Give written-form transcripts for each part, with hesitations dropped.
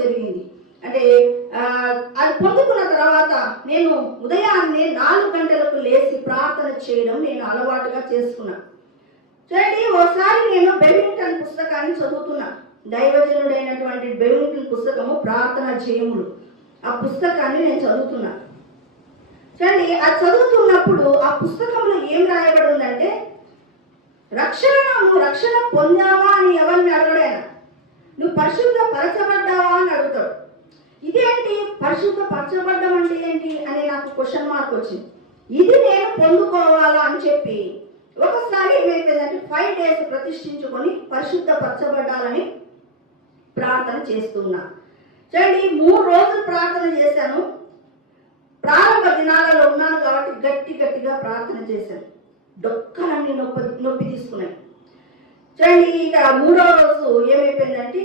జరిగింది. అంటే అది పొందుకున్న తర్వాత నేను ఉదయాన్నే 4 గంటలకు లేచి ప్రార్థన చేయడం నేను అలవాటుగా చేసుకున్నా. చూడండి, ఓసారి నేను బెవింగ్టన్ పుస్తకాన్ని చదువుతున్నా. దైవజనుడైనటువంటి బెవింగ్టన్ పుస్తకము ప్రార్థన జయములు. ఆ పుస్తకాన్ని నేను చదువుతున్నా. చూడండి, అది చదువుతున్నప్పుడు ఆ పుస్తకంలో ఏం రాయబడి ఉందంటే, నువ్వు రక్షణ పొందావా అని ఎవరిని అడగడాయన, నువ్వు పరిశుద్ధ పరచబడ్డావా అని అడుగుతాడు. ఇదేంటి పరిశుద్ధ పరచబడ్డం అంటే ఏంటి అని నాకు క్వశ్చన్ మార్క్ వచ్చింది. ఇది నేను పొందుకోవాలా అని చెప్పి ఒకసారి ఏమైపోయిందంటే 5 days ప్రతిష్ఠించుకొని పరిశుద్ధ పరచబడ్డాలని ప్రార్థన చేస్తున్నా. చూడండి, 3 రోజులు ప్రార్థన చేశాను. ప్రారంభ దినాలలో ఉన్నాను కాబట్టి గట్టిగా ప్రార్థన చేశాను. డొక్కలన్నీ నొప్పి తీసుకున్నాయి. చూడండి, ఇక 3వ రోజు ఏమైపోయిందంటే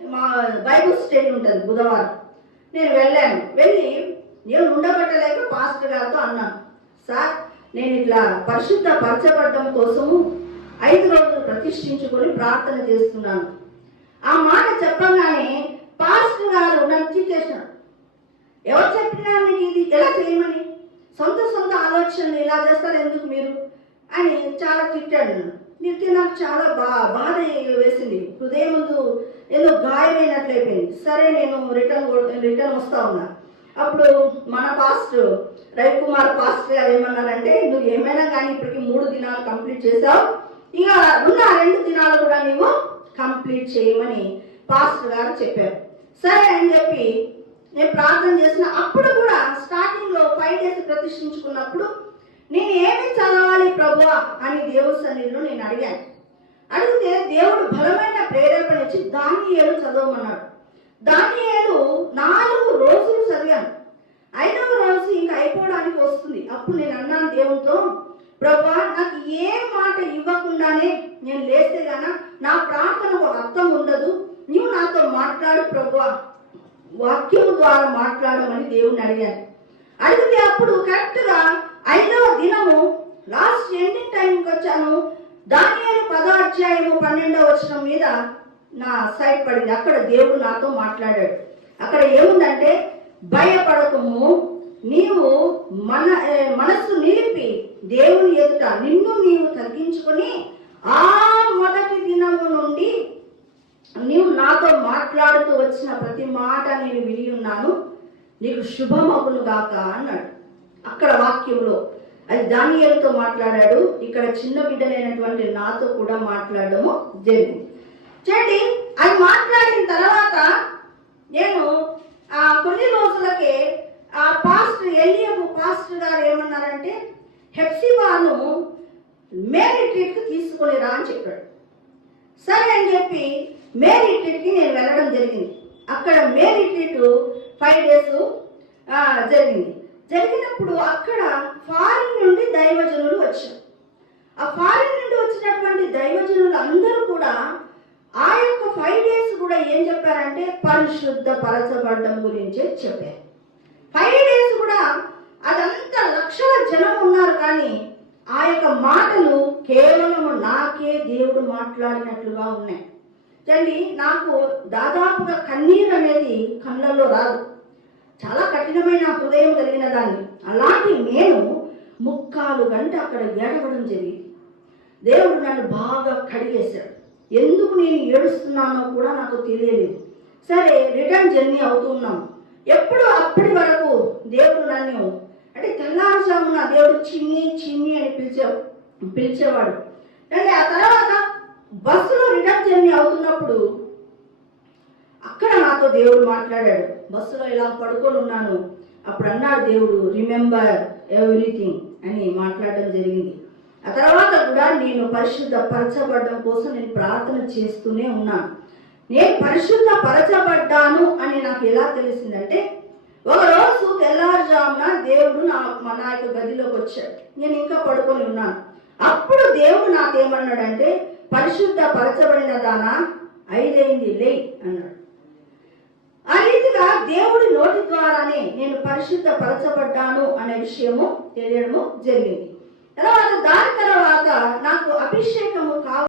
మా బైబుల్ స్టడీ ఉంటుంది బుధవారం. నేను వెళ్ళి నేను ఉండబట్టలేక పాస్టర్ గారితో అన్నాను, సార్ నేను ఇట్లా పరిశుద్ధ పరచబడ్డం కోసము 5 రోజులు ప్రతిష్ఠించుకొని ప్రార్థన చేస్తున్నాను. ఆ మాట చెప్పగానే పాస్టర్ గారు నన్ను తిట్టేశారు. ఎవరు చెప్పినా మీకు ఇది ఎలా చేయమని, సొంత ఆలోచనలు ఇలా చేస్తారు ఎందుకు మీరు అని చాలా తిట్టాడు. తిట్టి నాకు చాలా బాధ వేసింది. హృదయం ముందు ఏదో గాయమైనట్లయిపోయింది. సరే, నేను రిటర్న్ వస్తా ఉన్నా. అప్పుడు మన పాస్టర్ రవికుమార్ పాస్టర్ గారు ఏమన్నారంటే, నువ్వు ఏమైనా కానీ ఇప్పటికి 3 దినాలు కంప్లీట్ చేసావు, ఇక ఉన్న 2 దినాలు కూడా నీవు కంప్లీట్ చేయమని పాస్టర్ గారు చెప్పారు. సరే అని చెప్పి నేను ప్రార్థన చేసిన. అప్పుడు కూడా స్టార్టింగ్లో 5 days ప్రతిష్ఠించుకున్నప్పుడు నేను ఏమి చదవాలి ప్రభువా అని దేవుడి సన్నిధిలో నేను అడిగాను. అడిగితే దేవుడు బలమైన ప్రేరేపణ ఇచ్చి దానియేలు చదవమన్నాడు. దానియేలు 4 రోజులు చదివాను. 5వ రోజు ఇంకా అయిపోవడానికి వస్తుంది. అప్పుడు నేను అన్నాను దేవునితో, ప్రభువా నాకు ఏ మాట ఇవ్వకుండానే నేను లేస్తే గాన నా ప్రార్థనకు అర్థం ఉండదు, నీవు నాతో మాట్లాడు ప్రభువా, వాక్యము ద్వారా మాట్లాడమని దేవుని అడిగాను. అడిగితే అప్పుడు కరెక్ట్గా 5వ దినము లాస్ట్ ఎండింగ్ టైంకి వచ్చాను. దానియేలు 10వ అధ్యాయము 12వ వచనం మీద నా సైట్ పడింది. అక్కడ దేవుడు నాతో మాట్లాడాడు. అక్కడ ఏముందంటే, భయపడకము, నీవు మనస్సు నిలిపి దేవుని ఎదుట నిన్ను నీవు తగ్గించుకొని ఆ మొదటి దినము నుండి నీవు నాతో మాట్లాడుతూ వచ్చిన ప్రతి మాట నేను విని ఉన్నాను, నీకు శుభమగును గాక అన్నాడు. అక్కడ వాక్యంలో అది దానియేలుతో మాట్లాడాడు. ఇక్కడ చిన్న బిడ్డలైనటువంటి నాతో కూడా మాట్లాడడము జరిగింది. చూడండి, అది మాట్లాడిన తర్వాత నేను కొన్ని రోజులకే ఆ పాస్టర్ గారు ఏమన్నారంటే, హెప్సిబాను మేరీ ట్రీట్కి తీసుకొని రా అని చెప్పాడు. సరే అని చెప్పి మేరీ ట్రీట్కి నేను వెళ్ళడం జరిగింది. అక్కడ మేరీ ట్రీట్ 5 days జరిగినప్పుడు అక్కడ ఫారిన్ నుండి దైవజనులు వచ్చారు. ఆ ఫారిన్ నుండి వచ్చినటువంటి దైవజనులు అందరూ కూడా ఆ యొక్క 5 days కూడా ఏం చెప్పారంటే పరిశుద్ధ పరచబడ్డం గురించే చెప్పారు. 5 days కూడా అదంతా లక్షల జనం ఉన్నారు, కానీ ఆ యొక్క మాటలు కేవలం నాకే దేవుడు మాట్లాడినట్లుగా ఉన్నాయి. చూడండి, నాకు దాదాపుగా కన్నీరు అనేది కళ్ళల్లో రాదు. చాలా కఠినమైన హృదయం కలిగిన దాన్ని. అలాంటి నేను 3/4 గంట అక్కడ ఏడవడం జరిగింది. దేవుడు నన్ను బాగా కడిగేశాడు. ఎందుకు నేను ఏడుస్తున్నానో కూడా నాకు తెలియలేదు. సరే, రిటర్న్ జర్నీ అవుతున్నాం. అప్పటి వరకు దేవుడు నన్ను అంటే తెల్లారుజామున దేవుడు చిన్ని అని పిలిచేవాడు. అంటే ఆ తర్వాత బస్సులో రిటర్న్ జర్నీ అవుతున్నప్పుడు అక్కడ నాతో దేవుడు మాట్లాడాడు. బస్సులో ఇలా పడుకొని ఉన్నాను. అప్పుడు అన్నాడు దేవుడు, రిమెంబర్ ఎవ్రీథింగ్ అని మాట్లాడడం జరిగింది. ఆ తర్వాత కూడా నేను పరిశుద్ధ పరచబడ్డం కోసం నేను ప్రార్థన చేస్తూనే ఉన్నాను. నేను పరిశుద్ధ పరచబడ్డాను అని నాకు ఎలా తెలిసిందంటే, ఒకరోజు తెల్లారుజామున దేవుడు నా యొక్క గదిలోకి వచ్చాడు. నేను ఇంకా పడుకొని ఉన్నాను. అప్పుడు దేవుడు నాకేమన్నాడంటే, పరిశుద్ధ పరచబడిన దానా 5 అయింది లే అన్నాడు. ఆ రీతిగా దేవుడి నోటి ద్వారానే నేను పరిశుద్ధ పరచబడ్డాను అనే విషయము తెలియడము జరిగింది. దాని తర్వాత నాకు అభిషేకము